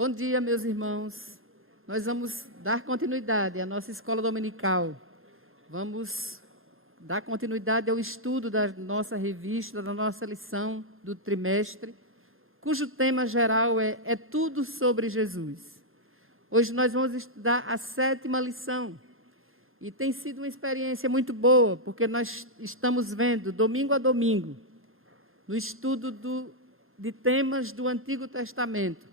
Bom dia, meus irmãos. Nós vamos dar continuidade à nossa escola dominical. Vamos dar continuidade ao estudo da nossa revista, da nossa lição do trimestre, cujo tema geral é tudo sobre Jesus. Hoje nós vamos estudar a 7ª lição. E tem sido uma experiência muito boa, porque nós estamos vendo, domingo a domingo, no estudo de temas do Antigo Testamento,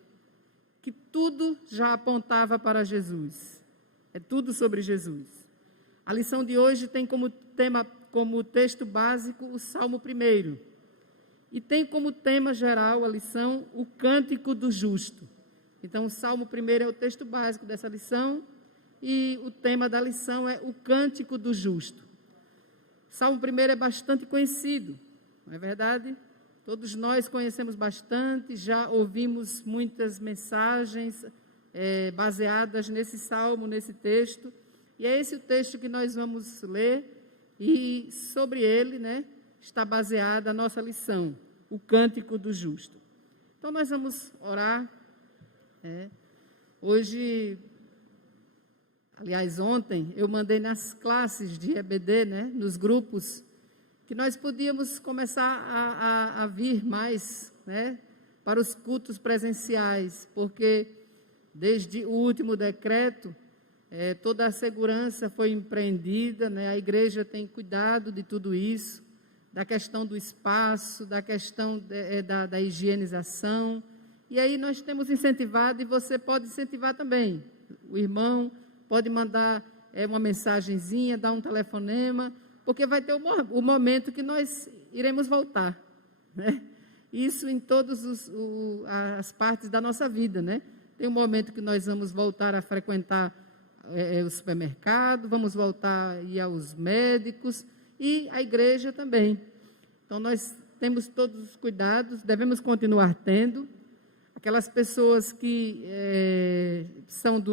que tudo já apontava para Jesus. É tudo sobre Jesus. A lição de hoje tem como tema, como texto básico, o Salmo 1. E tem como tema geral a lição, o Cântico do Justo. Então, o Salmo 1 é o texto básico dessa lição e o tema da lição é o Cântico do Justo. O Salmo 1 é bastante conhecido, não é verdade? Todos nós conhecemos bastante, já ouvimos muitas mensagens baseadas nesse salmo, nesse texto. E é esse o texto que nós vamos ler e sobre ele, está baseada a nossa lição, o Cântico do Justo. Então nós vamos orar. Hoje, aliás ontem, eu mandei nas classes de EBD, nos grupos, que nós podíamos começar a vir mais, para os cultos presenciais, porque desde o último decreto, toda a segurança foi empreendida, a igreja tem cuidado de tudo isso, da questão do espaço, da questão da higienização, e aí nós temos incentivado, e você pode incentivar também. O irmão pode mandar uma mensagenzinha, dar um telefonema, porque vai ter o momento que nós iremos voltar, Isso em todas as partes da nossa vida, Tem um momento que nós vamos voltar a frequentar o supermercado, vamos voltar a ir aos médicos e a igreja também. Então, nós temos todos os cuidados, devemos continuar tendo. Aquelas pessoas que são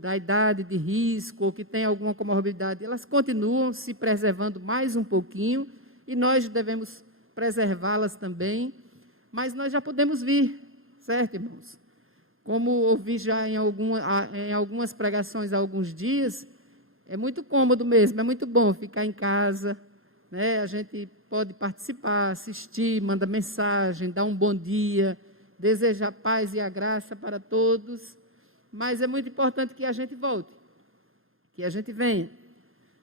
da idade de risco ou que têm alguma comorbidade, elas continuam se preservando mais um pouquinho e nós devemos preservá-las também, mas nós já podemos vir, certo, irmãos? Como ouvi já em algumas pregações há alguns dias, é muito cômodo mesmo, é muito bom ficar em casa, A gente pode participar, assistir, manda mensagem, dar um bom dia, deseja a paz e a graça para todos, mas é muito importante que a gente volte, que a gente venha,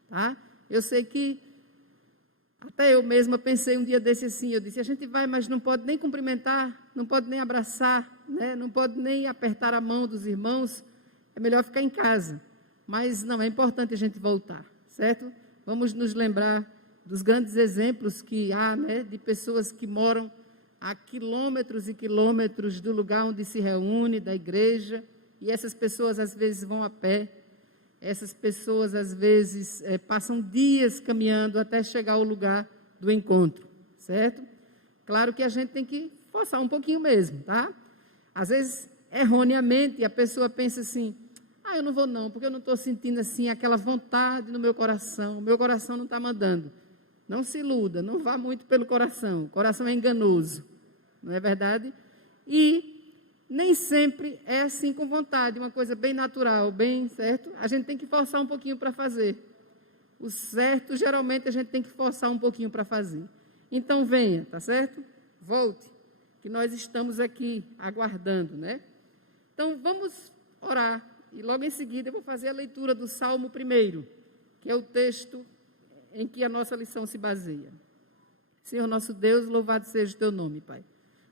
tá? Eu sei que até eu mesma pensei um dia desse assim, eu disse, a gente vai, mas não pode nem cumprimentar, não pode nem abraçar, não pode nem apertar a mão dos irmãos, é melhor ficar em casa, mas não, é importante a gente voltar, certo? Vamos nos lembrar dos grandes exemplos que há, de pessoas que moram a quilômetros e quilômetros do lugar onde se reúne, da igreja, e essas pessoas às vezes vão a pé, essas pessoas às vezes passam dias caminhando até chegar ao lugar do encontro, certo? Claro que a gente tem que forçar um pouquinho mesmo, tá? Às vezes, erroneamente, a pessoa pensa assim, eu não vou não, porque eu não estou sentindo assim aquela vontade no meu coração não está mandando. Não se iluda, não vá muito pelo coração, o coração é enganoso, não é verdade? E nem sempre é assim com vontade, uma coisa bem natural, bem certo? A gente tem que forçar um pouquinho para fazer. O certo, geralmente, a gente tem que forçar um pouquinho para fazer. Então, venha, tá certo? Volte, que nós estamos aqui aguardando, Então, vamos orar. E logo em seguida eu vou fazer a leitura do Salmo 1, que é o texto em que a nossa lição se baseia. Senhor nosso Deus, louvado seja o teu nome, Pai.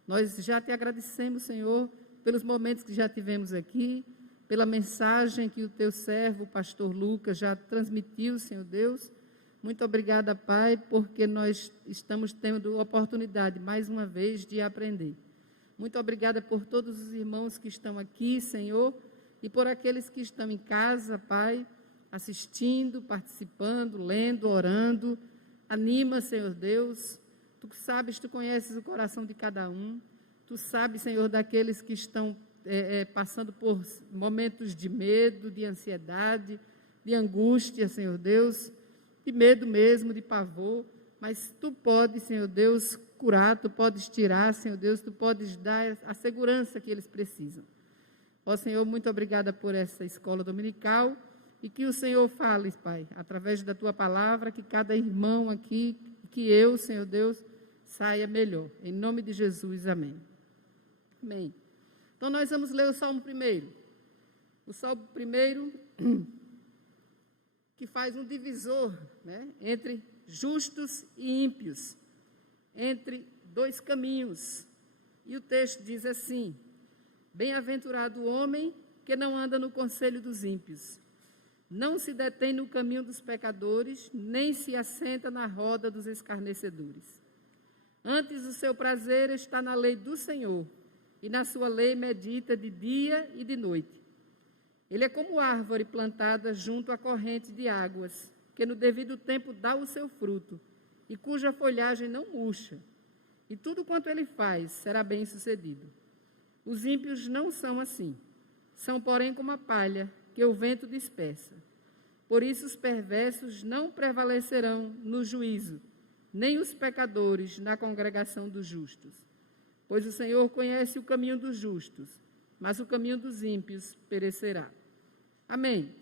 Nós já te agradecemos, Senhor, pelos momentos que já tivemos aqui, pela mensagem que o teu servo, o pastor Lucas, já transmitiu, Senhor Deus. Muito obrigada, Pai, porque nós estamos tendo oportunidade, mais uma vez, de aprender. Muito obrigada por todos os irmãos que estão aqui, Senhor, e por aqueles que estão em casa, Pai, assistindo, participando, lendo, orando. Anima, Senhor Deus. Tu sabes, tu conheces o coração de cada um. Tu sabes, Senhor, daqueles que estão passando por momentos de medo, de ansiedade, de angústia, Senhor Deus, de medo mesmo, de pavor. Mas tu podes, Senhor Deus, curar, tu podes tirar, Senhor Deus, tu podes dar a segurança que eles precisam. Ó Senhor, muito obrigada por essa escola dominical e que o Senhor fale, Pai, através da Tua palavra, que cada irmão aqui, que eu, Senhor Deus, saia melhor. Em nome de Jesus, amém. Amém. Então, nós vamos ler o Salmo 1. O Salmo 1, que faz um divisor, né, entre justos e ímpios, entre dois caminhos. E o texto diz assim: bem-aventurado o homem que não anda no conselho dos ímpios, não se detém no caminho dos pecadores, nem se assenta na roda dos escarnecedores. Antes o seu prazer está na lei do Senhor, e na sua lei medita de dia e de noite. Ele é como árvore plantada junto à corrente de águas, que no devido tempo dá o seu fruto, e cuja folhagem não murcha. E tudo quanto ele faz será bem sucedido. Os ímpios não são assim. São, porém, como a palha que o vento dispersa. Por isso os perversos não prevalecerão no juízo, nem os pecadores na congregação dos justos. Pois o Senhor conhece o caminho dos justos, mas o caminho dos ímpios perecerá. Amém.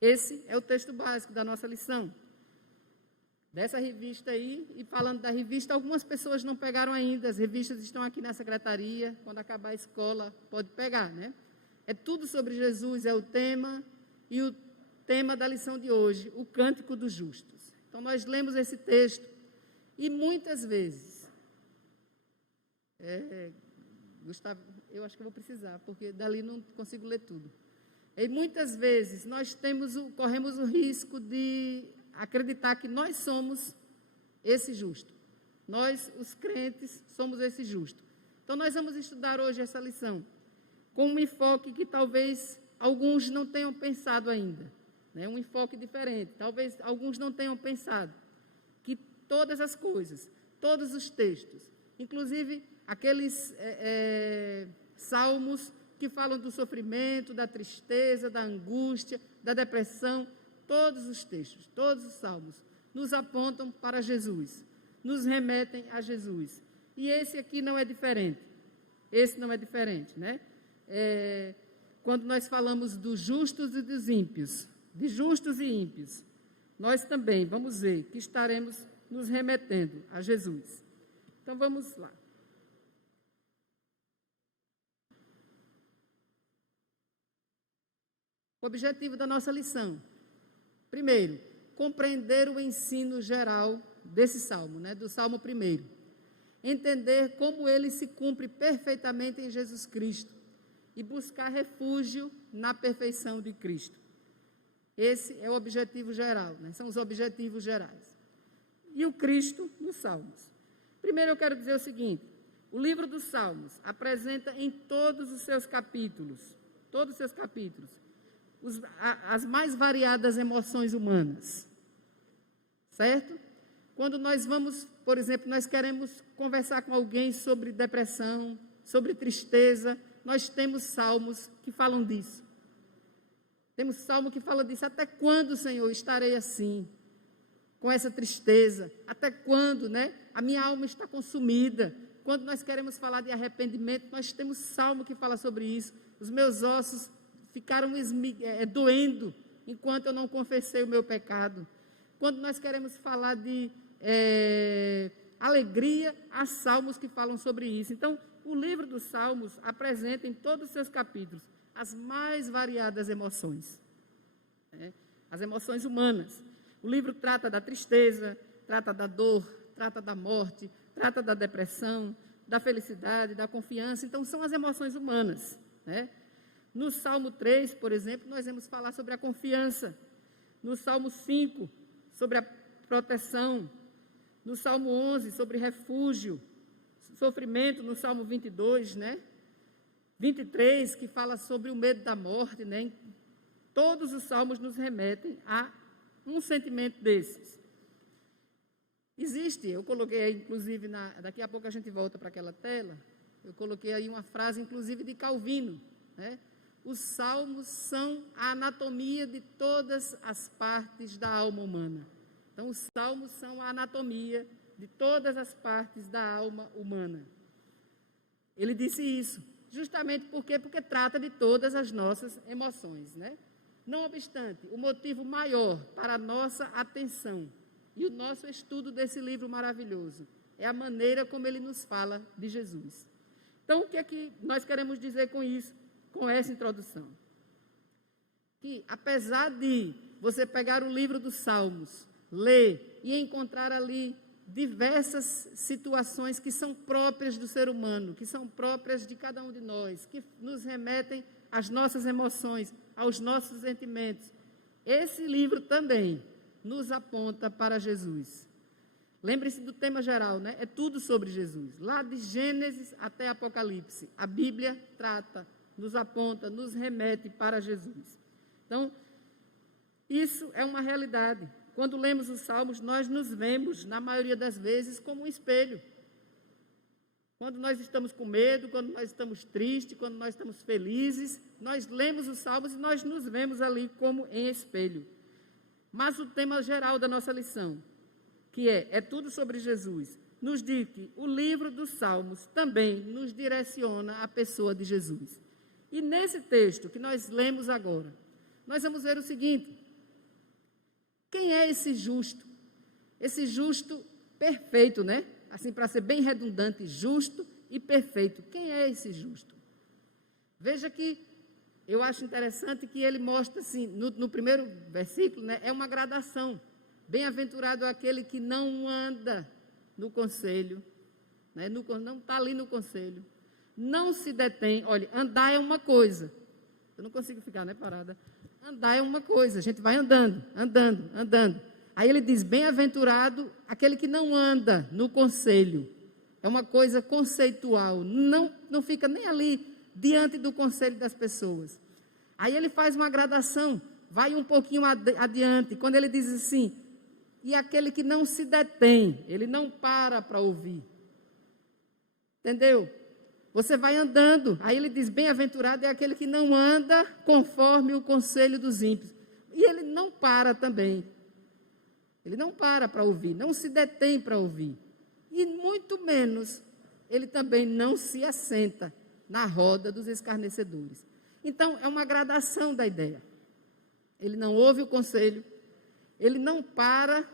Esse é o texto básico da nossa lição. Dessa revista aí, e falando da revista, algumas pessoas não pegaram ainda, as revistas estão aqui na secretaria, quando acabar a escola pode pegar, né? É tudo sobre Jesus, é o tema, e o tema da lição de hoje, o Cântico dos Justos. Então nós lemos esse texto, e muitas vezes, Gustavo, eu acho que eu vou precisar, porque dali não consigo ler tudo. E muitas vezes nós corremos o risco de acreditar que nós somos esse justo. Nós, os crentes, somos esse justo. Então, nós vamos estudar hoje essa lição com um enfoque que talvez alguns não tenham pensado ainda, né? Um enfoque diferente. Talvez alguns não tenham pensado que todas as coisas, todos os textos, inclusive aqueles salmos que falam do sofrimento, da tristeza, da angústia, da depressão, todos os textos, todos os salmos, nos apontam para Jesus, nos remetem a Jesus. E esse aqui não é diferente. Esse não é diferente, né? Quando nós falamos dos justos e dos ímpios, de justos e ímpios, nós também vamos ver que estaremos nos remetendo a Jesus. Então, vamos lá. O objetivo da nossa lição. Primeiro, compreender o ensino geral desse salmo, né, do Salmo 1. Entender como ele se cumpre perfeitamente em Jesus Cristo e buscar refúgio na perfeição de Cristo. Esse é o objetivo geral, né, são os objetivos gerais. E o Cristo nos Salmos. Primeiro eu quero dizer o seguinte: o livro dos Salmos apresenta em todos os seus capítulos, as mais variadas emoções humanas, certo? Quando nós vamos, por exemplo, nós queremos conversar com alguém sobre depressão, sobre tristeza, nós temos salmos que falam disso. Temos salmo que fala disso. Até quando, Senhor, estarei assim, com essa tristeza? Até quando, né? A minha alma está consumida. Quando nós queremos falar de arrependimento, nós temos salmo que fala sobre isso. Os meus ossos ficaram doendo enquanto eu não confessei o meu pecado. Quando nós queremos falar de alegria, há salmos que falam sobre isso. Então, o livro dos Salmos apresenta em todos os seus capítulos as mais variadas emoções, né? As emoções humanas. O livro trata da tristeza, trata da dor, trata da morte, trata da depressão, da felicidade, da confiança. Então, são as emoções humanas, né? No Salmo 3, por exemplo, nós vamos falar sobre a confiança. No Salmo 5, sobre a proteção. No Salmo 11, sobre refúgio, sofrimento. No Salmo 22, né? 23, que fala sobre o medo da morte, né? Todos os salmos nos remetem a um sentimento desses. Existe, eu coloquei aí, inclusive, daqui a pouco a gente volta para aquela tela, eu coloquei aí uma frase, inclusive, de Calvino, né? Os salmos são a anatomia de todas as partes da alma humana. Então, os salmos são a anatomia de todas as partes da alma humana. Ele disse isso. Justamente por quê? Porque trata de todas as nossas emoções, né? Não obstante, o motivo maior para a nossa atenção e o nosso estudo desse livro maravilhoso é a maneira como ele nos fala de Jesus. Então, o que é que nós queremos dizer com isso, com essa introdução? Que, apesar de você pegar o livro dos Salmos, ler e encontrar ali diversas situações que são próprias do ser humano, que são próprias de cada um de nós, que nos remetem às nossas emoções, aos nossos sentimentos. Esse livro também nos aponta para Jesus. Lembre-se do tema geral, né? É tudo sobre Jesus. Lá de Gênesis até Apocalipse, a Bíblia trata, nos aponta, nos remete para Jesus. Então, isso é uma realidade. Quando lemos os Salmos, nós nos vemos, na maioria das vezes, como um espelho. Quando nós estamos com medo, quando nós estamos tristes, quando nós estamos felizes, nós lemos os Salmos e nós nos vemos ali como em espelho. Mas o tema geral da nossa lição, que é tudo sobre Jesus, nos diz que o livro dos Salmos também nos direciona à pessoa de Jesus. E nesse texto que nós lemos agora, nós vamos ver o seguinte: quem é esse justo? Esse justo perfeito, né? Assim, para ser bem redundante, justo e perfeito. Quem é esse justo? Veja que eu acho interessante que ele mostra assim, no primeiro versículo, né? É uma gradação. Bem-aventurado é aquele que não anda no conselho, né? Não está ali no conselho, não se detém. Olha, andar é uma coisa. Eu não consigo ficar, né, parada. Andar é uma coisa, a gente vai andando. Aí ele diz, bem-aventurado aquele que não anda no conselho. É uma coisa conceitual, não fica nem ali diante do conselho das pessoas. Aí ele faz uma gradação, vai um pouquinho adiante, quando ele diz assim, e aquele que não se detém, ele não para ouvir. Entendeu? Você vai andando, aí ele diz, bem-aventurado é aquele que não anda conforme o conselho dos ímpios. E ele não para também. Ele não para ouvir, não se detém para ouvir. E muito menos, ele também não se assenta na roda dos escarnecedores. Então, é uma gradação da ideia. Ele não ouve o conselho, ele não para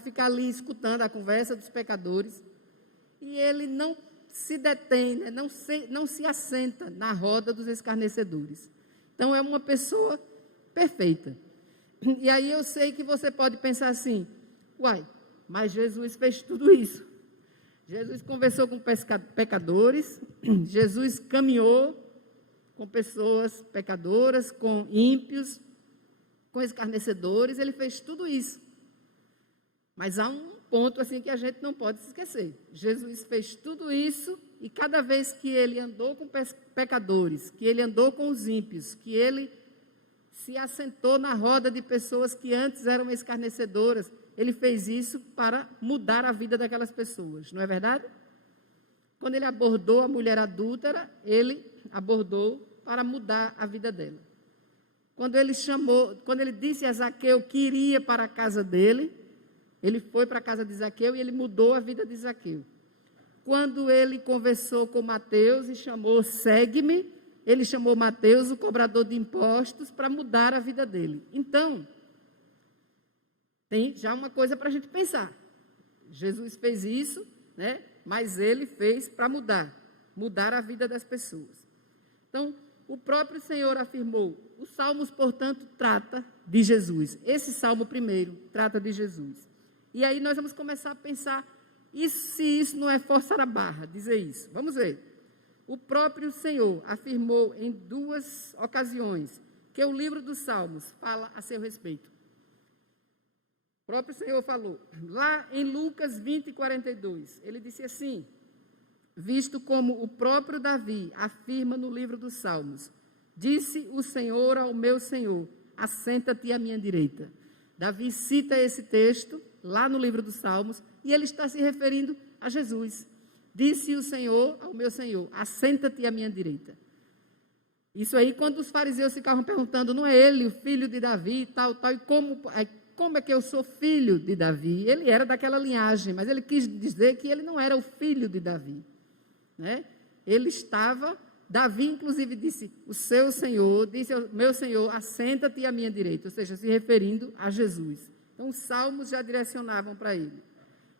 ficar ali escutando a conversa dos pecadores, e ele não se detém, né? não se assenta na roda dos escarnecedores. Então, é uma pessoa perfeita. E aí eu sei que você pode pensar assim, uai, mas Jesus fez tudo isso. Jesus conversou com pecadores, Jesus caminhou com pessoas pecadoras, com ímpios, com escarnecedores, ele fez tudo isso. Mas há um ponto assim que a gente não pode se esquecer. Jesus fez tudo isso e cada vez que ele andou com pecadores, que ele andou com os ímpios, que ele se assentou na roda de pessoas que antes eram escarnecedoras, ele fez isso para mudar a vida daquelas pessoas, não é verdade? Quando ele abordou a mulher adúltera, ele abordou para mudar a vida dela. Quando ele disse a Zaqueu que iria para a casa dele, ele foi para a casa de Zaqueu e ele mudou a vida de Zaqueu. Quando ele conversou com Mateus e chamou, segue-me, ele chamou Mateus, o cobrador de impostos, para mudar a vida dele. Então, tem já uma coisa para a gente pensar. Jesus fez isso, né? Mas ele fez para mudar a vida das pessoas. Então, o próprio Senhor afirmou, os Salmos, portanto, trata de Jesus. Esse Salmo primeiro trata de Jesus. E aí nós vamos começar a pensar, e se isso não é forçar a barra, dizer isso? Vamos ver. O próprio Senhor afirmou em 2 ocasiões que o livro dos Salmos fala a seu respeito. O próprio Senhor falou, lá em Lucas 20:42, ele disse assim, visto como o próprio Davi afirma no livro dos Salmos, disse o Senhor ao meu Senhor, assenta-te à minha direita. Davi cita esse texto lá no livro dos Salmos e ele está se referindo a Jesus. Disse o Senhor ao meu Senhor, assenta-te à minha direita. Isso aí, quando os fariseus ficavam perguntando, não é ele o filho de Davi, tal, e como é que eu sou filho de Davi? Ele era daquela linhagem, mas ele quis dizer que ele não era o filho de Davi, né? Ele estava Davi, inclusive, disse, o seu Senhor, disse ao meu Senhor, assenta-te à minha direita, ou seja, se referindo a Jesus. Então, os salmos já direcionavam para ele.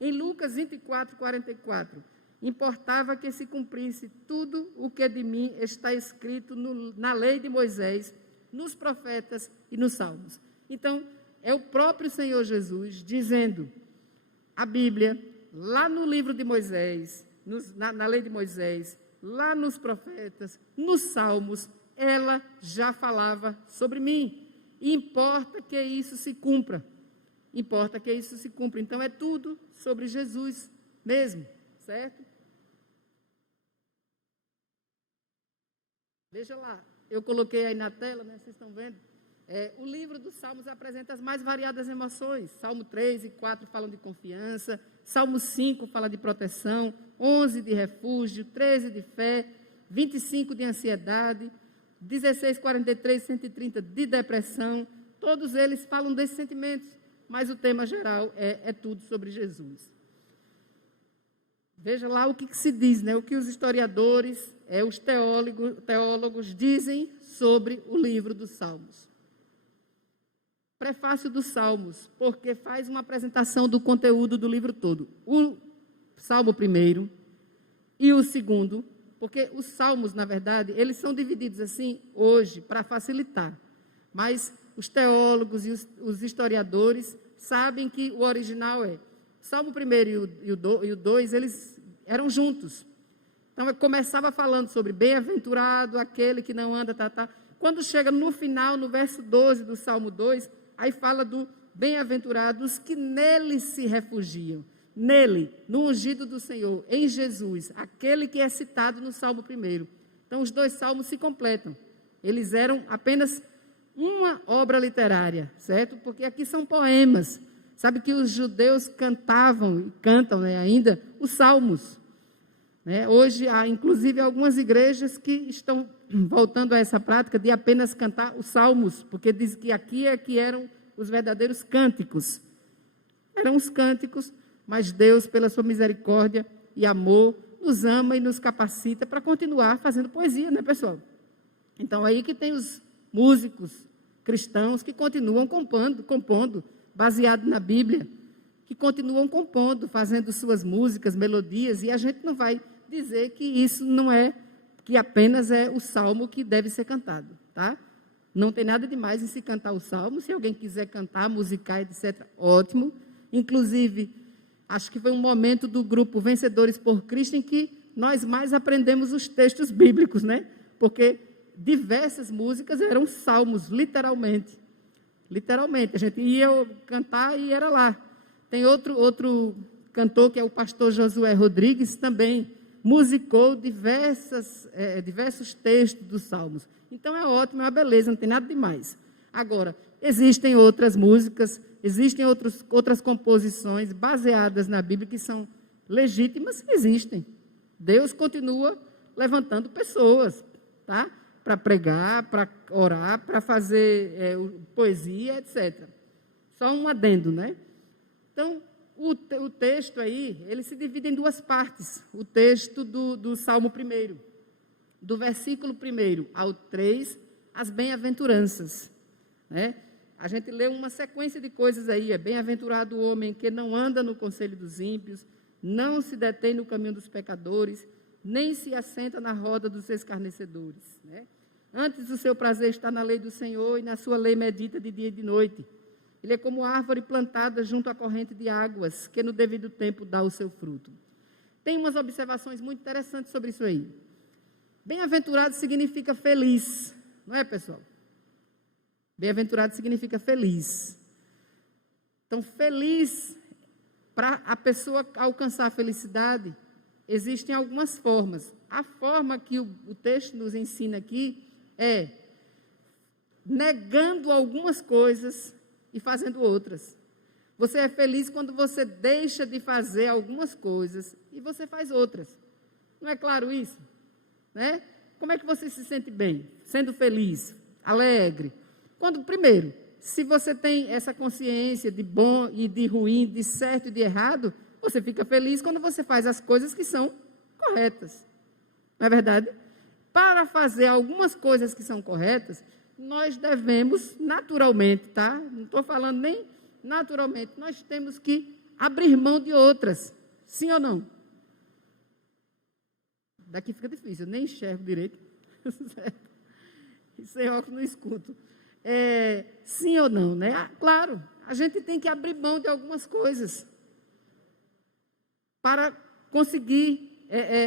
Em Lucas 24, 44, importava que se cumprisse tudo o que de mim está escrito na lei de Moisés, nos profetas e nos salmos. Então, é o próprio Senhor Jesus dizendo, a Bíblia, lá no livro de Moisés, na lei de Moisés, lá nos profetas, nos salmos, ela já falava sobre mim. E importa que isso se cumpra. Importa que isso se cumpra. Então, é tudo sobre Jesus mesmo, certo? Veja lá, eu coloquei aí na tela, né, vocês estão vendo? O livro dos Salmos apresenta as mais variadas emoções. Salmo 3 e 4 falam de confiança, Salmo 5 fala de proteção, 11 de refúgio, 13 de fé, 25 de ansiedade, 16, 43, 130 de depressão. Todos eles falam desses sentimentos, mas o tema geral é tudo sobre Jesus. Veja lá o que se diz, né? O que os historiadores, os teólogos dizem sobre o livro dos Salmos. Prefácio dos Salmos, porque faz uma apresentação do conteúdo do livro todo. O Salmo primeiro e o segundo, porque os Salmos, na verdade, eles são divididos assim hoje para facilitar. Mas os teólogos e os historiadores sabem que o original Salmo primeiro e o 2, eles eram juntos. Então, começava falando sobre bem-aventurado, aquele que não anda, Quando chega no final, no verso 12 do Salmo 2, aí fala do bem-aventurados que nele se refugiam. Nele, no ungido do Senhor, em Jesus, aquele que é citado no Salmo 1. Então, os dois salmos se completam. Eles eram apenas uma obra literária, certo? Porque aqui são poemas. Sabe que os judeus cantavam e cantam, né, ainda os salmos. Né? Hoje, há inclusive algumas igrejas que estão voltando a essa prática de apenas cantar os salmos, porque diz que aqui que eram os verdadeiros cânticos. Eram os cânticos, mas Deus, pela sua misericórdia e amor, nos ama e nos capacita para continuar fazendo poesia, né, pessoal? Então, aí que tem os músicos cristãos que continuam compondo, baseado na Bíblia, que continuam compondo, fazendo suas músicas, melodias, e a gente não vai dizer que isso não é, que apenas é o salmo que deve ser cantado, tá? Não tem nada de mais em se cantar o salmo. Se alguém quiser cantar, musicar, etc., ótimo. Inclusive, acho que foi um momento do grupo Vencedores por Cristo em que nós mais aprendemos os textos bíblicos, né? Porque diversas músicas eram salmos, literalmente. Literalmente, a gente ia cantar e era lá. Tem outro cantor, que é o pastor Josué Rodrigues, também musicou diversos textos dos salmos. Então, é ótimo, é uma beleza, não tem nada demais. Agora, existem outras músicas, existem outras composições baseadas na Bíblia que são legítimas, existem. Deus continua levantando pessoas, tá? Para pregar, para orar, para fazer poesia, etc. Só um adendo, né? Então, o texto aí, ele se divide em duas partes. O texto do Salmo 1, do versículo 1 ao 3, as bem-aventuranças, né? A gente lê uma sequência de coisas aí, bem-aventurado o homem que não anda no conselho dos ímpios, não se detém no caminho dos pecadores, nem se assenta na roda dos escarnecedores, né? Antes o seu prazer está na lei do Senhor e na sua lei medita de dia e de noite. Ele é como árvore plantada junto à corrente de águas, que no devido tempo dá o seu fruto. Tem umas observações muito interessantes sobre isso aí. Bem-aventurado significa feliz, não é, pessoal? Bem-aventurado significa feliz. Então, feliz, para a pessoa alcançar a felicidade, existem algumas formas. A forma que o texto nos ensina aqui é negando algumas coisas e fazendo outras. Você é feliz quando você deixa de fazer algumas coisas e você faz outras. Não é claro isso? Né? Como é que você se sente bem? Sendo feliz, alegre. Quando, primeiro, se você tem essa consciência de bom e de ruim, de certo e de errado, você fica feliz quando você faz as coisas que são corretas. Não é verdade? para fazer algumas coisas que são corretas, nós devemos, naturalmente, tá? Não estou falando nem naturalmente, nós temos que abrir mão de outras. Sim ou não? Daqui fica difícil, eu nem enxergo direito. E sem óculos não escuto. Sim ou não, né? Claro, a gente tem que abrir mão de algumas coisas para conseguir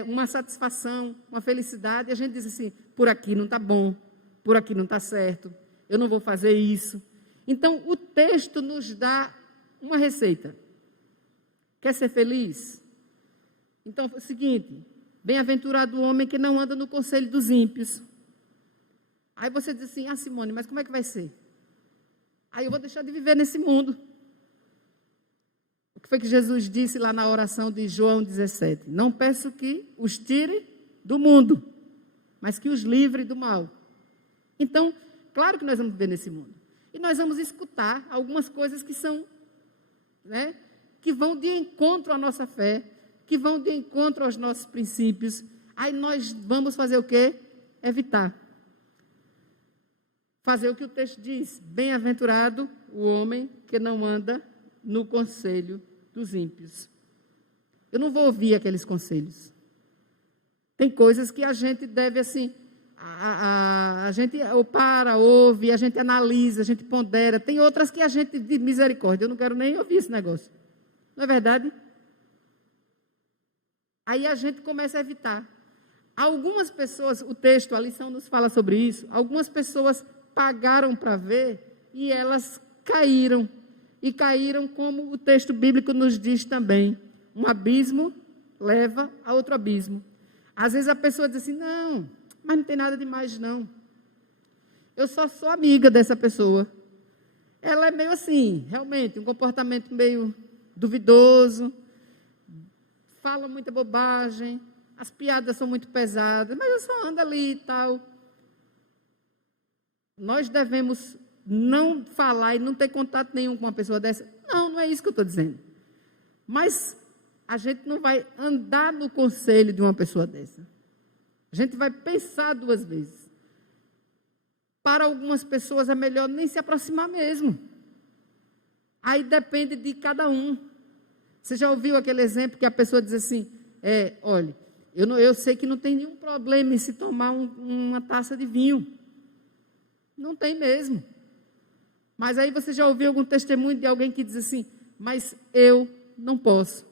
uma satisfação, uma felicidade. E a gente diz assim, por aqui não está bom, por aqui não está certo, eu não vou fazer isso. Então, o texto nos dá uma receita. Quer ser feliz? Então, é o seguinte, bem-aventurado o homem que não anda no conselho dos ímpios. Aí você diz assim, Simone, mas como é que vai ser? Aí eu vou deixar de viver nesse mundo. O que foi que Jesus disse lá na oração de João 17? Não peço que os tire do mundo, mas que os livre do mal. Então, claro que nós vamos viver nesse mundo. E nós vamos escutar algumas coisas que são, né, que vão de encontro à nossa fé, que vão de encontro aos nossos princípios. Aí nós vamos fazer o quê? Evitar. Fazer o que o texto diz. Bem-aventurado o homem que não anda no conselho dos ímpios. Eu não vou ouvir aqueles conselhos. Tem coisas que a gente deve, assim, a gente ouve, a gente analisa, a gente pondera. Tem outras que a gente, de misericórdia, eu não quero nem ouvir esse negócio. Não é verdade? Aí a gente começa a evitar. Algumas pessoas, o texto, a lição nos fala sobre isso, algumas pessoas pagaram para ver e elas caíram. E caíram como o texto bíblico nos diz também. Um abismo leva a outro abismo. Às vezes a pessoa diz assim, não, mas não tem nada demais não. Eu só sou amiga dessa pessoa. Ela é meio assim, realmente, um comportamento meio duvidoso, fala muita bobagem, as piadas são muito pesadas, mas eu só ando ali e tal. Nós devemos não falar e não ter contato nenhum com uma pessoa dessa. Não, não é isso que eu estou dizendo. Mas a gente não vai andar no conselho de uma pessoa dessa. A gente vai pensar duas vezes. Para algumas pessoas é melhor nem se aproximar mesmo. Aí depende de cada um. Você já ouviu aquele exemplo que a pessoa diz assim, olha, eu sei que não tem nenhum problema em se tomar uma taça de vinho. Não tem mesmo. Mas aí você já ouviu algum testemunho de alguém que diz assim, mas eu não posso.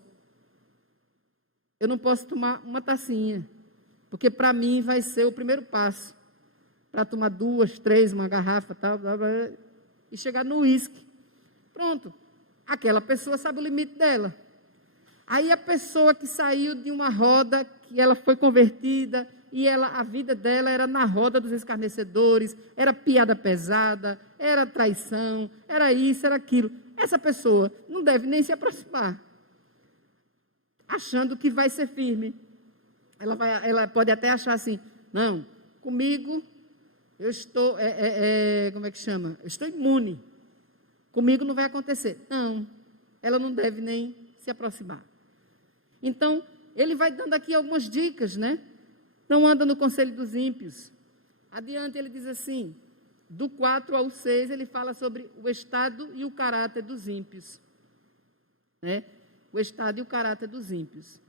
Eu não posso tomar uma tacinha, porque para mim vai ser o primeiro passo para tomar 2, 3, uma garrafa, tal, blá, blá, blá, e chegar no uísque. Pronto. Aquela pessoa sabe o limite dela. Aí a pessoa que saiu de uma roda, que ela foi convertida, e a vida dela era na roda dos escarnecedores, era piada pesada, era traição, era isso, era aquilo. Essa pessoa não deve nem se aproximar, achando que vai ser firme. Ela pode até achar assim, não, comigo eu estou, como é que chama? Eu estou imune, comigo não vai acontecer. Não, ela não deve nem se aproximar. Então, ele vai dando aqui algumas dicas, né? Não anda no conselho dos ímpios. Adiante ele diz assim, do 4 ao 6, ele fala sobre o estado e o caráter dos ímpios. Né? O estado e o caráter dos ímpios.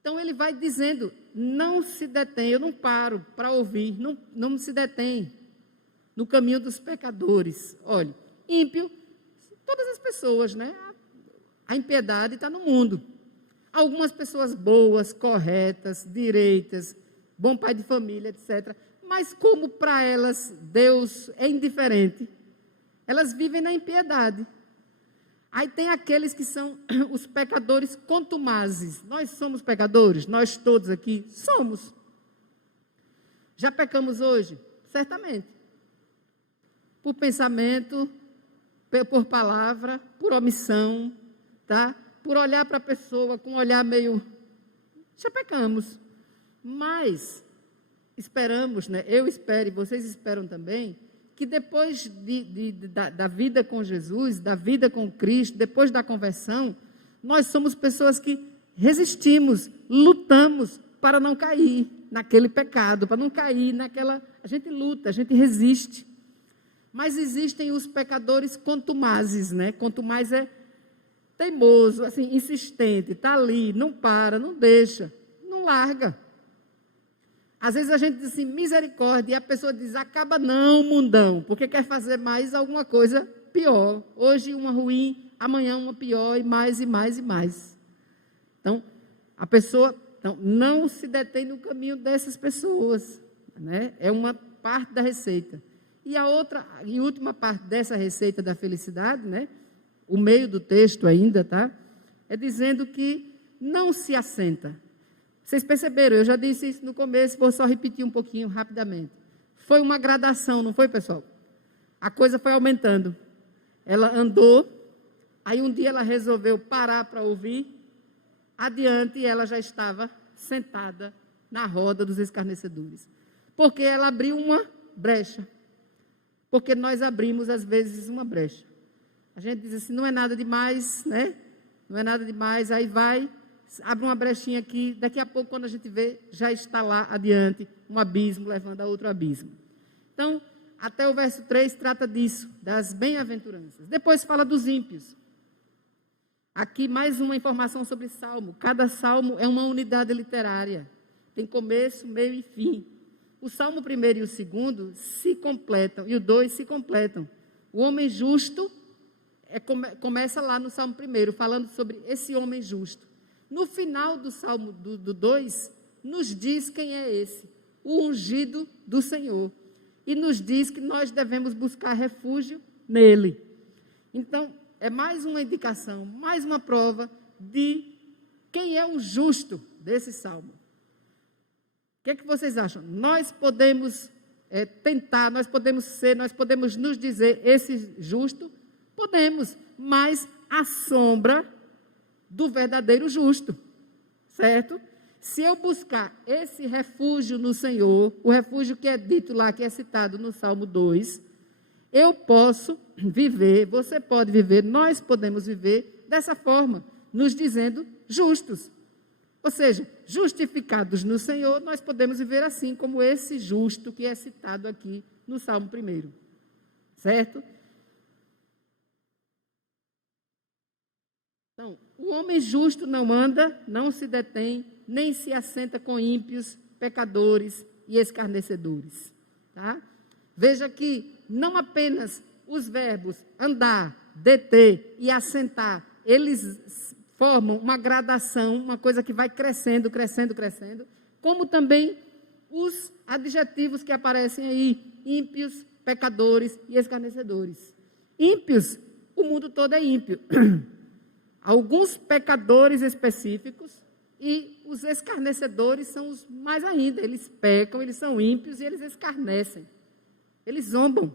Então ele vai dizendo, não se detém, eu não paro para ouvir, não se detém no caminho dos pecadores. Olha, ímpio, todas as pessoas, né? A impiedade está no mundo. Algumas pessoas boas, corretas, direitas, bom pai de família, etc. Mas como para elas Deus é indiferente, elas vivem na impiedade. Aí tem aqueles que são os pecadores contumazes. Nós somos pecadores? Nós todos aqui somos. Já pecamos hoje? Certamente. Por pensamento, por palavra, por omissão, tá? Por olhar para a pessoa com um olhar meio... Já pecamos. Mas esperamos, né? Eu espero e vocês esperam também, que depois da vida com Jesus, da vida com Cristo, depois da conversão, nós somos pessoas que resistimos, lutamos para não cair naquele pecado, para não cair naquela... A gente luta, a gente resiste. Mas existem os pecadores contumazes, né? Contumaz é teimoso, assim, insistente, está ali, não para, não deixa, não larga. Às vezes a gente diz assim, misericórdia, e a pessoa diz, acaba não, mundão, porque quer fazer mais alguma coisa pior. Hoje uma ruim, amanhã uma pior, e mais, e mais, e mais. Então, a pessoa não se detém no caminho dessas pessoas, né? É uma parte da receita. E a outra, e última parte dessa receita da felicidade, né? O meio do texto ainda, tá? É dizendo que não se assenta. Vocês perceberam, eu já disse isso no começo, vou só repetir um pouquinho rapidamente. Foi uma gradação, não foi, pessoal? A coisa foi aumentando. Ela andou, aí um dia ela resolveu parar para ouvir, adiante ela já estava sentada na roda dos escarnecedores. Porque ela abriu uma brecha. Porque nós abrimos, às vezes, uma brecha. A gente diz assim, não é nada demais, né? Não é nada demais, aí vai, abre uma brechinha aqui, daqui a pouco, quando a gente vê, já está lá adiante, um abismo levando a outro abismo. Então, até o verso 3 trata disso, das bem-aventuranças. Depois fala dos ímpios. Aqui mais uma informação sobre salmo. Cada salmo é uma unidade literária. Tem começo, meio e fim. O salmo 1 e o 2 se completam, e o 2 se completam. O homem justo começa lá no salmo 1, falando sobre esse homem justo. No final do salmo do 2, nos diz quem é esse, o ungido do Senhor. E nos diz que nós devemos buscar refúgio nele. Então, é mais uma indicação, mais uma prova de quem é o justo desse salmo. O que é que vocês acham? Nós podemos tentar, nós podemos nos dizer esse justo? Podemos, mas à sombra do verdadeiro justo, certo? Se eu buscar esse refúgio no Senhor, o refúgio que é dito lá, que é citado no Salmo 2, eu posso viver, você pode viver, nós podemos viver dessa forma, nos dizendo justos. Ou seja, justificados no Senhor, nós podemos viver assim, como esse justo que é citado aqui no Salmo 1. Certo? Então, o homem justo não anda, não se detém, nem se assenta com ímpios, pecadores e escarnecedores. Tá? Veja que não apenas os verbos andar, deter e assentar, eles formam uma gradação, uma coisa que vai crescendo, crescendo, crescendo, como também os adjetivos que aparecem aí, ímpios, pecadores e escarnecedores. Ímpios, o mundo todo é ímpio. Alguns pecadores específicos e os escarnecedores são os mais ainda. Eles pecam, eles são ímpios e eles escarnecem. Eles zombam.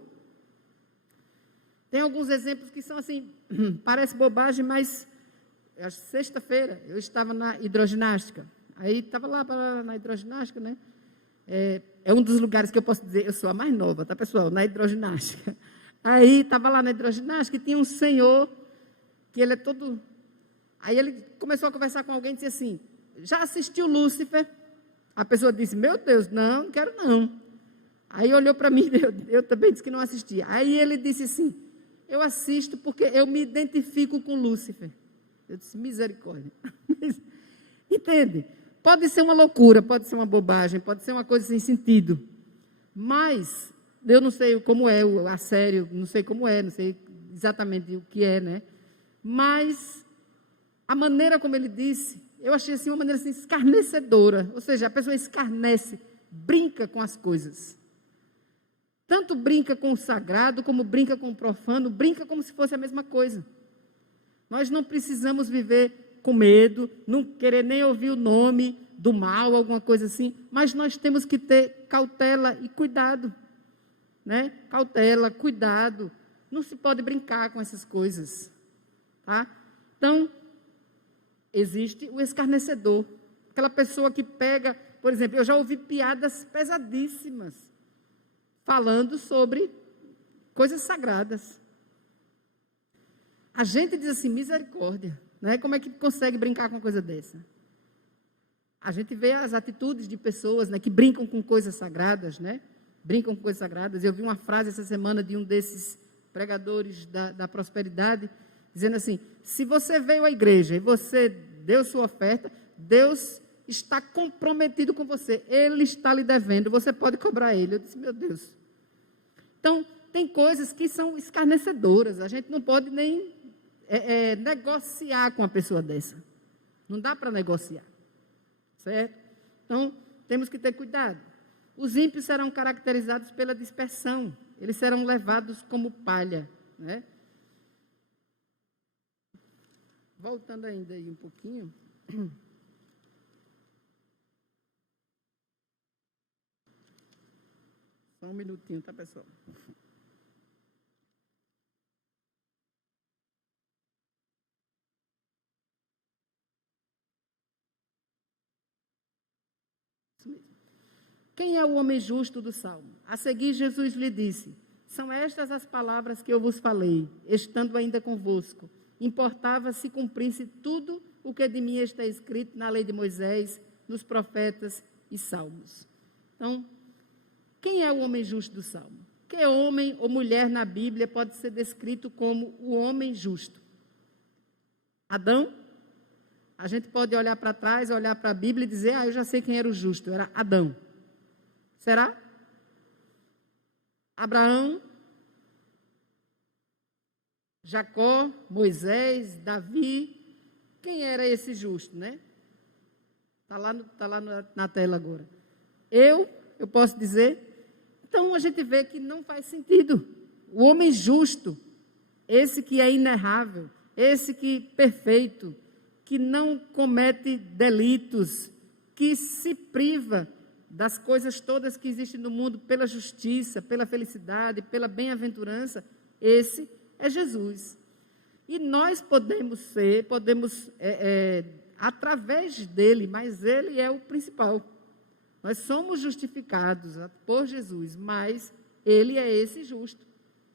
Tem alguns exemplos que são assim, parece bobagem, mas sexta-feira eu estava na hidroginástica. Aí estava lá na hidroginástica, né? É um dos lugares que eu posso dizer, eu sou a mais nova, tá, pessoal? Na hidroginástica. Aí estava lá na hidroginástica e tinha um senhor que ele é todo... Aí ele começou a conversar com alguém e disse assim, já assistiu Lúcifer? A pessoa disse, meu Deus, não quero não. Aí olhou para mim, eu também disse que não assistia. Aí ele disse assim, eu assisto porque eu me identifico com Lúcifer. Eu disse, misericórdia. Entende? Pode ser uma loucura, pode ser uma bobagem, pode ser uma coisa sem sentido. Mas, eu não sei como é a sério, não sei como é, não sei exatamente o que é, né? Mas, a maneira como ele disse, eu achei assim uma maneira assim, escarnecedora. Ou seja, a pessoa escarnece, brinca com as coisas. Tanto brinca com o sagrado, como brinca com o profano, brinca como se fosse a mesma coisa. Nós não precisamos viver com medo, não querer nem ouvir o nome do mal, alguma coisa assim, mas nós temos que ter cautela e cuidado, né? Cautela, cuidado, não se pode brincar com essas coisas, tá? Então, existe o escarnecedor, aquela pessoa que pega, por exemplo, eu já ouvi piadas pesadíssimas, falando sobre coisas sagradas. A gente diz assim, misericórdia, né? Como é que consegue brincar com uma coisa dessa? A gente vê as atitudes de pessoas, né, que brincam com coisas sagradas, né? Brincam com coisas sagradas. Eu vi uma frase essa semana de um desses pregadores da prosperidade, dizendo assim: se você veio à igreja e você deu sua oferta, Deus está comprometido com você, Ele está lhe devendo, você pode cobrar Ele. Eu disse, meu Deus. Então, tem coisas que são escarnecedoras, a gente não pode nem negociar com uma pessoa dessa. Não dá para negociar, certo? Então, temos que ter cuidado. Os ímpios serão caracterizados pela dispersão, eles serão levados como palha, né? Voltando ainda aí um pouquinho. Só um minutinho, tá, pessoal? Isso mesmo. Quem é o homem justo do Salmo? A seguir, Jesus lhe disse: são estas as palavras que eu vos falei, estando ainda convosco. Importava se cumprisse tudo o que de mim está escrito na lei de Moisés, nos profetas e salmos. Então, quem é o homem justo do Salmo? Que homem ou mulher na Bíblia pode ser descrito como o homem justo? Adão? A gente pode olhar para trás, olhar para a Bíblia e dizer, eu já sei quem era o justo, era Adão. Será? Abraão? Jacó, Moisés, Davi, quem era esse justo, né? Está lá, na tela agora. Eu posso dizer. Então, a gente vê que não faz sentido. O homem justo, esse que é inerrável, esse que perfeito, que não comete delitos, que se priva das coisas todas que existem no mundo pela justiça, pela felicidade, pela bem-aventurança, esse é Jesus. E nós podemos ser, através dele, mas ele é o principal. Nós somos justificados por Jesus, mas ele é esse justo.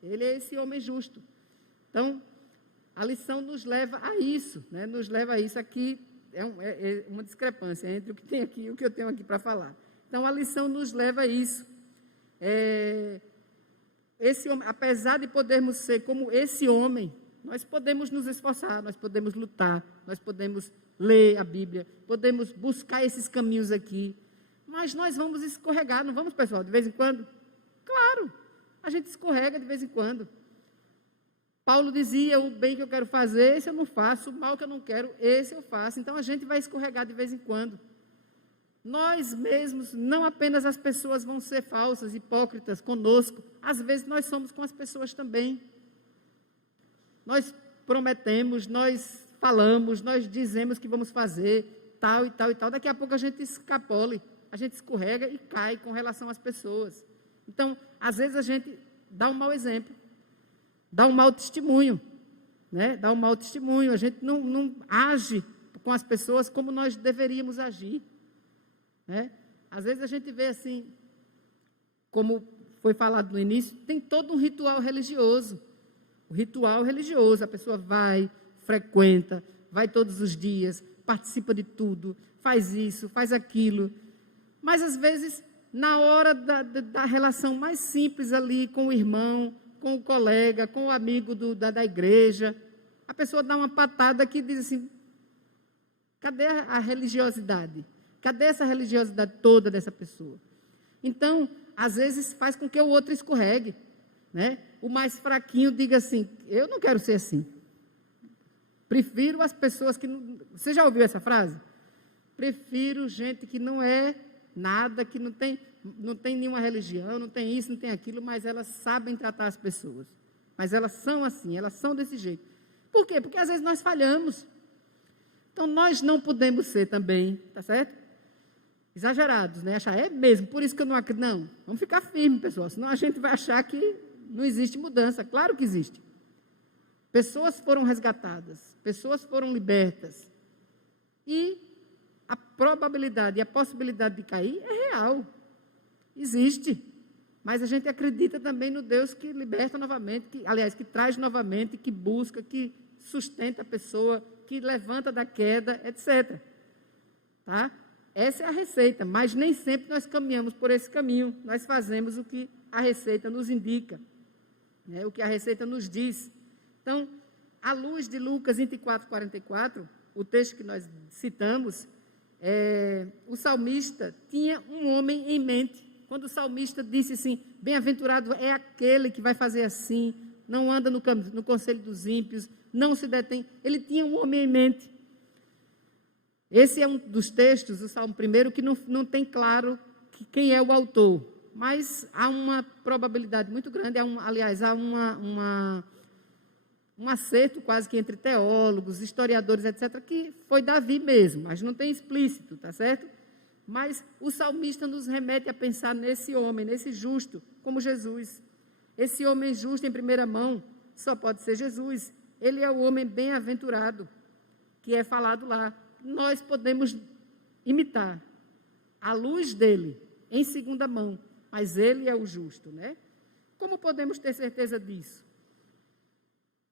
Ele é esse homem justo. Então, a lição nos leva a isso, né? Nos leva a isso. Aqui é uma discrepância entre o que tem aqui e o que eu tenho aqui para falar. Então, a lição nos leva a isso. Esse homem, apesar de podermos ser como esse homem, nós podemos nos esforçar, nós podemos lutar, nós podemos ler a Bíblia, podemos buscar esses caminhos aqui, mas nós vamos escorregar, não vamos, pessoal, de vez em quando? Claro, a gente escorrega de vez em quando. Paulo dizia, o bem que eu quero fazer, esse eu não faço, o mal que eu não quero, esse eu faço. Então, a gente vai escorregar de vez em quando. Nós mesmos, não apenas as pessoas vão ser falsas, hipócritas conosco, às vezes nós somos com as pessoas também. Nós prometemos, nós falamos, nós dizemos que vamos fazer tal e tal e tal, daqui a pouco a gente escapole, a gente escorrega e cai com relação às pessoas. Então, às vezes a gente dá um mau exemplo, dá um mau testemunho, né? Dá um mau testemunho, a gente não age com as pessoas como nós deveríamos agir, né? Às vezes a gente vê assim, como foi falado no início, tem todo um ritual religioso. O ritual religioso, a pessoa vai, frequenta, vai todos os dias, participa de tudo, faz isso, faz aquilo. Mas, às vezes, na hora da relação mais simples ali com o irmão, com o colega, com o amigo da igreja, a pessoa dá uma patada que diz assim, cadê a religiosidade? Cadê essa religiosidade toda dessa pessoa? Então, às vezes, faz com que o outro escorregue, né? O mais fraquinho diga assim, eu não quero ser assim. Prefiro as pessoas que... Não... Você já ouviu essa frase? Prefiro gente que não é nada, que não tem nenhuma religião, não tem isso, não tem aquilo, mas elas sabem tratar as pessoas. Mas elas são assim, elas são desse jeito. Por quê? Porque às vezes nós falhamos. Então, nós não podemos ser também, tá certo? Exagerados, né? Achar, é mesmo, por isso que eu não acredito. Não, vamos ficar firmes, pessoal, senão a gente vai achar que não existe mudança. Claro que existe. Pessoas foram resgatadas, pessoas foram libertas. E a probabilidade e a possibilidade de cair é real. Existe. Mas a gente acredita também no Deus que liberta novamente, que traz novamente, que busca, que sustenta a pessoa, que levanta da queda, etc. Tá? essa é a receita, mas nem sempre nós caminhamos por esse caminho. Nós fazemos o que a receita nos indica, né? O que a receita nos diz. Então, à luz de Lucas 24, 44, o texto que nós citamos, o salmista tinha um homem em mente. Quando o salmista disse assim, bem-aventurado é aquele que vai fazer assim, não anda no conselho dos ímpios, não se detém. Ele tinha um homem em mente. Esse é um dos textos, o Salmo 1, que não tem claro quem é o autor, mas há uma probabilidade muito grande, aliás, há um acerto quase que entre teólogos, historiadores, etc., que foi Davi mesmo, mas não tem explícito, tá certo? Mas o salmista nos remete a pensar nesse homem, nesse justo, como Jesus. Esse homem justo em primeira mão só pode ser Jesus. Ele é o homem bem-aventurado, que é falado lá. Nós podemos imitar a luz dele em segunda mão, mas ele é o justo, né? Como podemos ter certeza disso?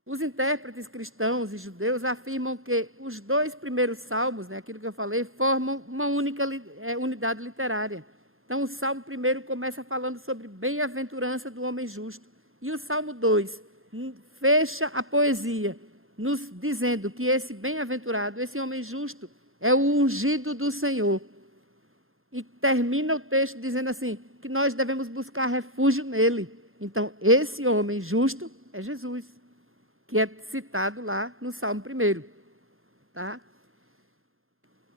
Os intérpretes cristãos e judeus afirmam que os 2 primeiros salmos, né, aquilo que eu falei, formam uma única unidade literária. Então, o Salmo 1 começa falando sobre bem-aventurança do homem justo. E o Salmo 2 fecha a poesia, nos dizendo que esse bem-aventurado, esse homem justo, é o ungido do Senhor. E termina o texto dizendo assim, que nós devemos buscar refúgio nele. Então, esse homem justo é Jesus, que é citado lá no Salmo 1. Tá?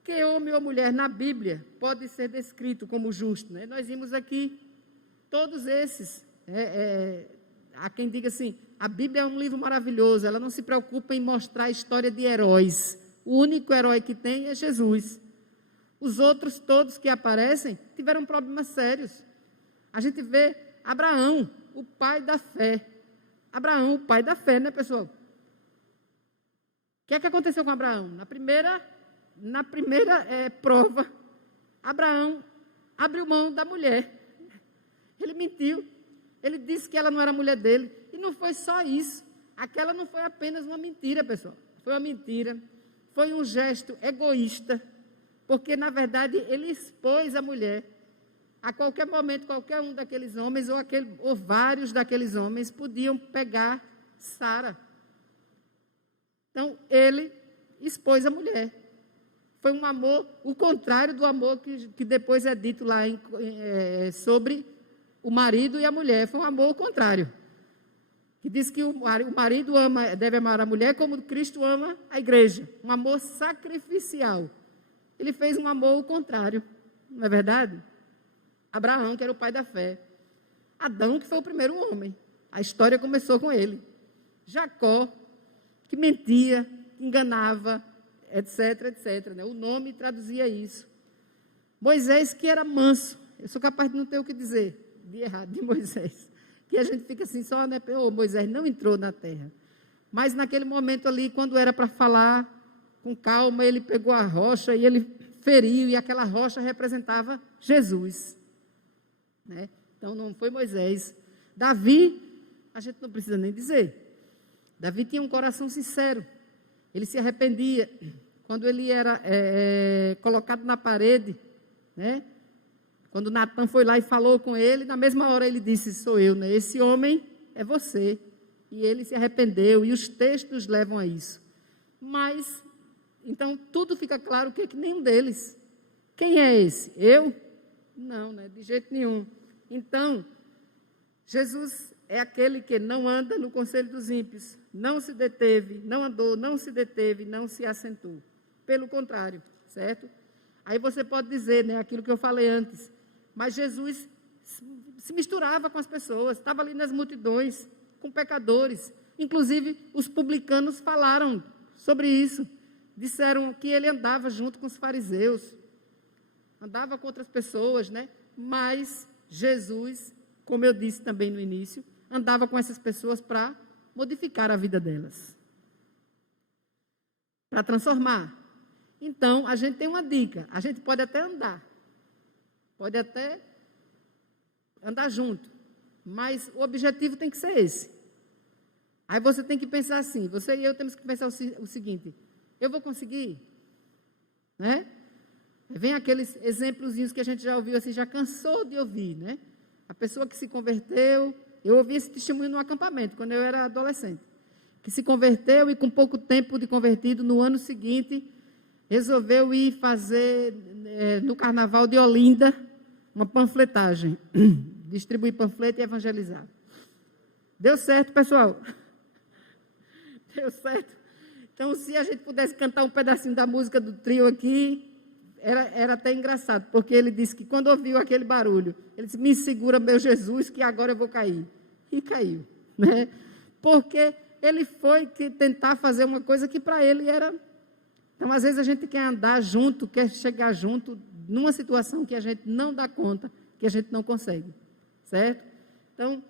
Que homem ou mulher na Bíblia pode ser descrito como justo? Né? Nós vimos aqui todos esses. Há quem diga assim, a Bíblia é um livro maravilhoso, ela não se preocupa em mostrar a história de heróis. O único herói que tem é Jesus. Os outros todos que aparecem tiveram problemas sérios. A gente vê Abraão, o pai da fé. Abraão, o pai da fé, né, pessoal? O que é que aconteceu com Abraão? Na primeira prova, Abraão abriu mão da mulher. Ele mentiu. Ele disse que ela não era mulher dele. E não foi só isso. Aquela não foi apenas uma mentira, pessoal. Foi uma mentira. Foi um gesto egoísta. Porque, na verdade, ele expôs a mulher. A qualquer momento, qualquer um daqueles homens, ou vários daqueles homens, podiam pegar Sara. Então, ele expôs a mulher. Foi um amor, o contrário do amor que depois é dito lá sobre o marido e a mulher. Foi um amor ao contrário. Que diz que o marido deve amar a mulher como Cristo ama a igreja. Um amor sacrificial. Ele fez um amor ao contrário. Não é verdade? Abraão, que era o pai da fé. Adão, que foi o primeiro homem. A história começou com ele. Jacó, que mentia, enganava, etc, etc. Né? O nome traduzia isso. Moisés, que era manso. Eu sou capaz de não ter o que dizer de errado de Moisés. Que a gente fica assim só, né? Moisés não entrou na terra. Mas naquele momento ali, quando era para falar com calma, ele pegou a rocha e ele feriu, e aquela rocha representava Jesus. Né? Então, não foi Moisés. Davi, a gente não precisa nem dizer. Davi tinha um coração sincero. Ele se arrependia. Quando ele era colocado na parede, né? Quando Natan foi lá e falou com ele, na mesma hora ele disse, sou eu, né? Esse homem é você. E ele se arrependeu, e os textos levam a isso. Mas, então, tudo fica claro que nenhum deles. Quem é esse? Eu? Não, né? De jeito nenhum. Então, Jesus é aquele que não anda no conselho dos ímpios, não se deteve, não andou, não se deteve, não se assentou. Pelo contrário, certo? Aí você pode dizer, né, aquilo que eu falei antes, mas Jesus se misturava com as pessoas, estava ali nas multidões, com pecadores. Inclusive, os publicanos falaram sobre isso. Disseram que ele andava junto com os fariseus, andava com outras pessoas, né? Mas Jesus, como eu disse também no início, andava com essas pessoas para modificar a vida delas, para transformar. Então, a gente tem uma dica, a gente pode até andar junto, mas o objetivo tem que ser esse. Aí você tem que pensar assim, você e eu temos que pensar o seguinte, eu vou conseguir? Né? Vem aqueles exemplozinhos que a gente já ouviu, assim, já cansou de ouvir, né? A pessoa que se converteu, eu ouvi esse testemunho no acampamento, quando eu era adolescente, que se converteu e com pouco tempo de convertido, no ano seguinte, resolveu ir fazer, no carnaval de Olinda, uma panfletagem, distribuir panfleto e evangelizar. Deu certo, pessoal? Deu certo? Então, se a gente pudesse cantar um pedacinho da música do trio aqui, era até engraçado, porque ele disse que quando ouviu aquele barulho, ele disse, me segura, meu Jesus, que agora eu vou cair. E caiu, né? Porque ele foi tentar fazer uma coisa que para ele era... Então, às vezes a gente quer andar junto, quer chegar junto, numa situação que a gente não dá conta, que a gente não consegue, certo? Então,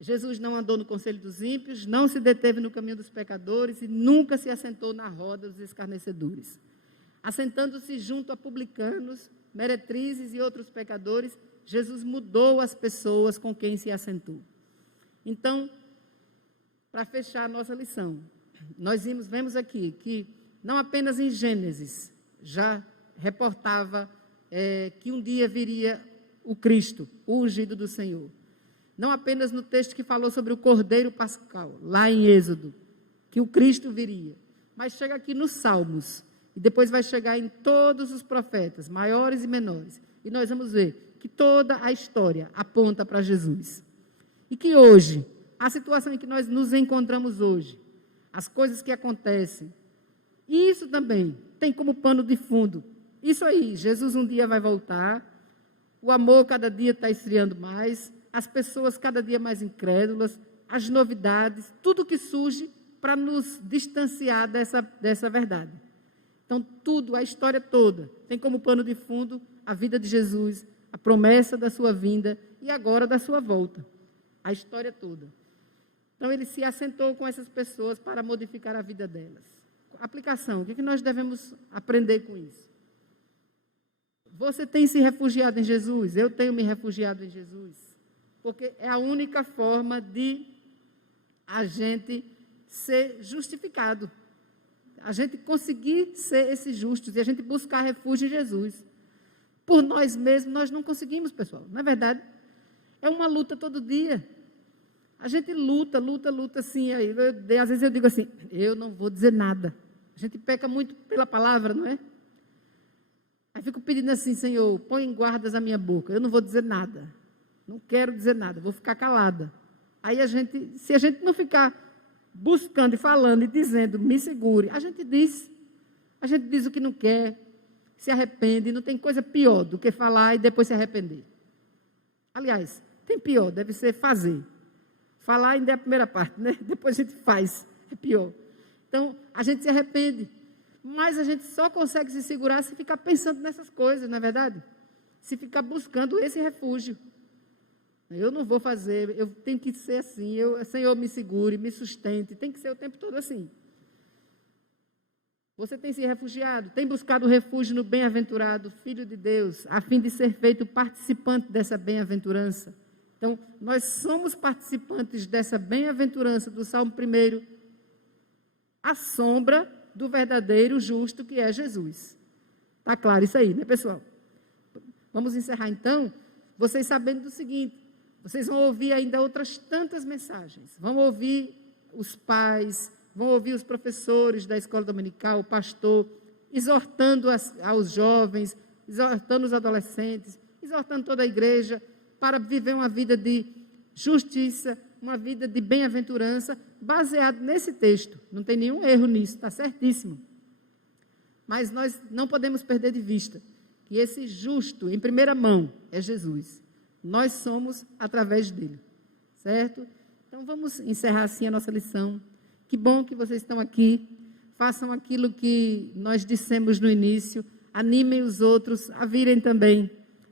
Jesus não andou no conselho dos ímpios, não se deteve no caminho dos pecadores e nunca se assentou na roda dos escarnecedores. Assentando-se junto a publicanos, meretrizes e outros pecadores, Jesus mudou as pessoas com quem se assentou. Então, para fechar a nossa lição, nós vemos aqui que não apenas em Gênesis já reportava que um dia viria o Cristo, o ungido do Senhor. Não apenas no texto que falou sobre o Cordeiro Pascal, lá em Êxodo, que o Cristo viria, mas chega aqui nos Salmos, e depois vai chegar em todos os profetas, maiores e menores, e nós vamos ver que toda a história aponta para Jesus. E que hoje, a situação em que nós nos encontramos hoje, as coisas que acontecem, isso também tem como pano de fundo, isso aí, Jesus um dia vai voltar, o amor cada dia está esfriando mais, as pessoas cada dia mais incrédulas, as novidades, tudo que surge para nos distanciar dessa verdade. Então, tudo, a história toda, tem como pano de fundo a vida de Jesus, a promessa da sua vinda e agora da sua volta. A história toda. Então, ele se assentou com essas pessoas para modificar a vida delas. Aplicação, o que nós devemos aprender com isso? Você tem se refugiado em Jesus? Eu tenho me refugiado em Jesus. Porque é a única forma de a gente ser justificado. A gente conseguir ser esses justos e a gente buscar refúgio em Jesus. Por nós mesmos, nós não conseguimos, pessoal. Não é verdade? É uma luta todo dia. A gente luta assim. Aí, às vezes eu digo assim, eu não vou dizer nada. A gente peca muito pela palavra, não é? Aí fico pedindo assim, Senhor, põe em guardas a minha boca. Eu não vou dizer nada. Não quero dizer nada, vou ficar calada. Aí se a gente não ficar buscando e falando e dizendo, me segure, a gente diz o que não quer, se arrepende, não tem coisa pior do que falar e depois se arrepender. Aliás, tem pior, deve ser fazer. Falar ainda é a primeira parte, né? Depois a gente faz, é pior. Então, a gente se arrepende, mas a gente só consegue se segurar se ficar pensando nessas coisas, não é verdade? Se ficar buscando esse refúgio. Eu não vou fazer, eu tenho que ser assim, Senhor, me segure, me sustente, tem que ser o tempo todo assim. Você tem se refugiado, tem buscado refúgio no bem-aventurado Filho de Deus, a fim de ser feito participante dessa bem-aventurança. Então, nós somos participantes dessa bem-aventurança do Salmo 1, à sombra do verdadeiro justo que é Jesus. Está claro isso aí, né, pessoal? Vamos encerrar então, vocês sabendo do seguinte, vocês vão ouvir ainda outras tantas mensagens. Vão ouvir os pais, vão ouvir os professores da escola dominical, o pastor, exortando aos jovens, exortando os adolescentes, exortando toda a igreja para viver uma vida de justiça, uma vida de bem-aventurança, baseado nesse texto. Não tem nenhum erro nisso, está certíssimo. Mas nós não podemos perder de vista que esse justo, em primeira mão, é Jesus. Nós somos através dele, certo? Então, vamos encerrar assim a nossa lição. Que bom que vocês estão aqui. Façam aquilo que nós dissemos no início. Animem os outros a virem também,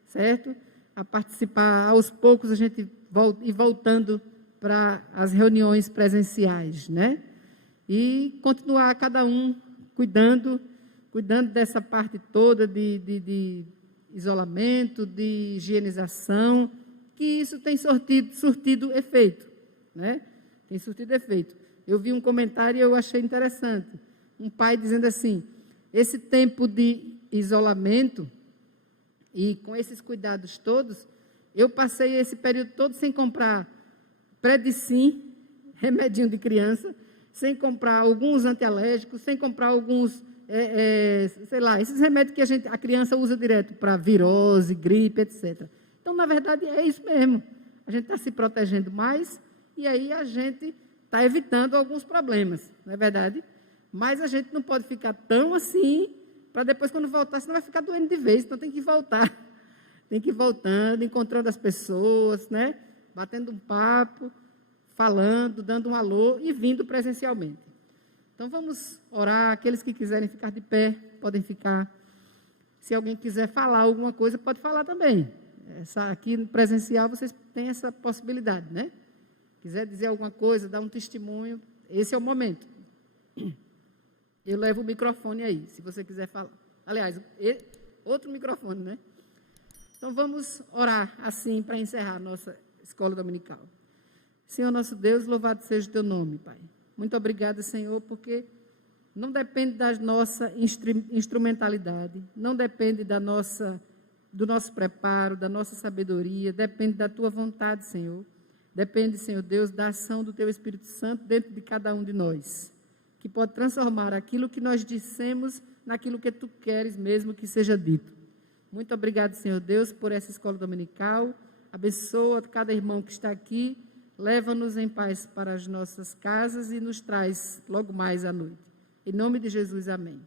certo? A participar. Aos poucos a gente voltando para as reuniões presenciais, né? E continuar cada um cuidando dessa parte toda de isolamento, de higienização, que isso tem surtido efeito, né? Tem surtido efeito. Eu vi um comentário e eu achei interessante. Um pai dizendo assim, esse tempo de isolamento e com esses cuidados todos, eu passei esse período todo sem comprar Predicin, remedinho de criança, sem comprar alguns antialérgicos, sem comprar alguns, sei lá, esses remédios que a criança usa direto para virose, gripe, etc. Então, na verdade, é isso mesmo. A gente está se protegendo mais e aí a gente está evitando alguns problemas, não é verdade? Mas a gente não pode ficar tão assim, para depois, quando voltar, senão vai ficar doendo de vez, então tem que voltar. Tem que ir voltando, encontrando as pessoas, né? Batendo um papo, falando, dando um alô e vindo presencialmente. Então, vamos orar. Aqueles que quiserem ficar de pé, podem ficar. Se alguém quiser falar alguma coisa, pode falar também. Aqui no presencial, vocês têm essa possibilidade, né? Quiser dizer alguma coisa, dar um testemunho, esse é o momento. Eu levo o microfone aí, se você quiser falar. Aliás, outro microfone, né? Então, vamos orar assim para encerrar a nossa escola dominical. Senhor nosso Deus, louvado seja o teu nome, Pai. Muito obrigada, Senhor, porque não depende da nossa instrumentalidade, não depende do nosso preparo, da nossa sabedoria, depende da tua vontade, Senhor. Depende, Senhor Deus, da ação do teu Espírito Santo dentro de cada um de nós, que pode transformar aquilo que nós dissemos naquilo que tu queres mesmo que seja dito. Muito obrigado, Senhor Deus, por essa escola dominical. Abençoa cada irmão que está aqui. Leva-nos em paz para as nossas casas e nos traz logo mais à noite. Em nome de Jesus, amém.